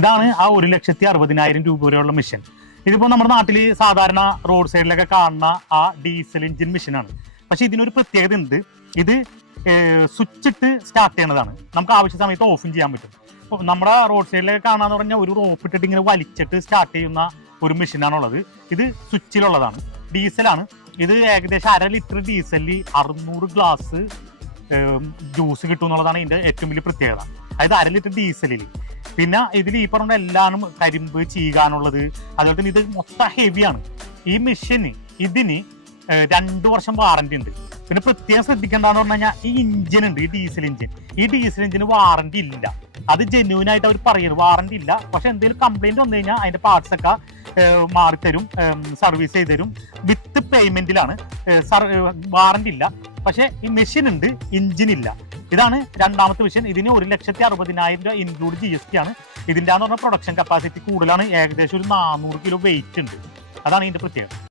ഇതാണ് ആ 1,60,000 രൂപ വരെയുള്ള മെഷീൻ. ഇതിപ്പോൾ നമ്മുടെ നാട്ടിൽ സാധാരണ റോഡ് സൈഡിലൊക്കെ കാണുന്ന ആ ഡീസൽ എഞ്ചിൻ മെഷീനാണ്. പക്ഷെ ഇതിനൊരു പ്രത്യേകത ഉണ്ട്. ഇത് സ്വിച്ച് ഇട്ട് സ്റ്റാർട്ട് ചെയ്യണതാണ്. നമുക്ക് ആവശ്യ സമയത്ത് ഓഫും ചെയ്യാൻ പറ്റും. ഇപ്പോൾ നമ്മുടെ റോഡ് സൈഡിലൊക്കെ കാണാന്ന് പറഞ്ഞാൽ ഒരു റോപ്പ് ഇട്ടിട്ട് ഇങ്ങനെ വലിച്ചിട്ട് സ്റ്റാർട്ട് ചെയ്യുന്ന ഒരു മെഷീനാണുള്ളത്. ഇത് സ്വിച്ചിലുള്ളതാണ്, ഡീസലാണ്. ഇത് ഏകദേശം 1/2 ലിറ്റർ ഡീസലിൽ 600 ഗ്ലാസ് ജ്യൂസ് കിട്ടും എന്നുള്ളതാണ് ഇതിൻ്റെ ഏറ്റവും വലിയ പ്രത്യേകത. അതായത് 1/2 ലിറ്റർ ഡീസലിൽ. പിന്നെ ഇതിൽ ഈ പറഞ്ഞ എല്ലാം കരിമ്പ് ചീകാനുള്ളത്. അതുപോലെ തന്നെ ഇത് മൊത്തം ഹെവിയാണ്. ഈ മെഷീന് ഇതിന് 2 വർഷം വാറന്റി ഉണ്ട്. പിന്നെ പ്രത്യേകം ശ്രദ്ധിക്കേണ്ടതെന്ന് പറഞ്ഞു കഴിഞ്ഞാൽ ഈ എഞ്ചിൻ ഉണ്ട്, ഈ ഡീസൽ എഞ്ചിന് വാറന്റി ഇല്ല. അത് ജെന്യൂൻ ആയിട്ട് അവർ പറയുന്നത് വാറന്റി ഇല്ല. പക്ഷെ എന്തെങ്കിലും കംപ്ലൈന്റ് വന്നു കഴിഞ്ഞാൽ അതിന്റെ പാർട്സ് ഒക്കെ മാറിത്തരും, സർവീസ് ചെയ്ത് തരും വിത്ത് പേയ്മെന്റിലാണ്. വാറന്റി ഇല്ല. പക്ഷെ ഈ മെഷീൻ ഉണ്ട്, എഞ്ചിൻ ഇല്ല. ഇതാണ് രണ്ടാമത്തെ മെഷീൻ. ഇതിന് 1,60,000 രൂപ ഇൻക്ലൂഡ് GST ആണ്. ഇതിൻ്റെ എന്ന് പറഞ്ഞാൽ പ്രൊഡക്ഷൻ കപ്പാസിറ്റി കൂടുതലാണ്. ഏകദേശം ഒരു 400 കിലോ വെയിറ്റ് ഉണ്ട്. അതാണ് ഇതിന്റെ പ്രത്യേകത.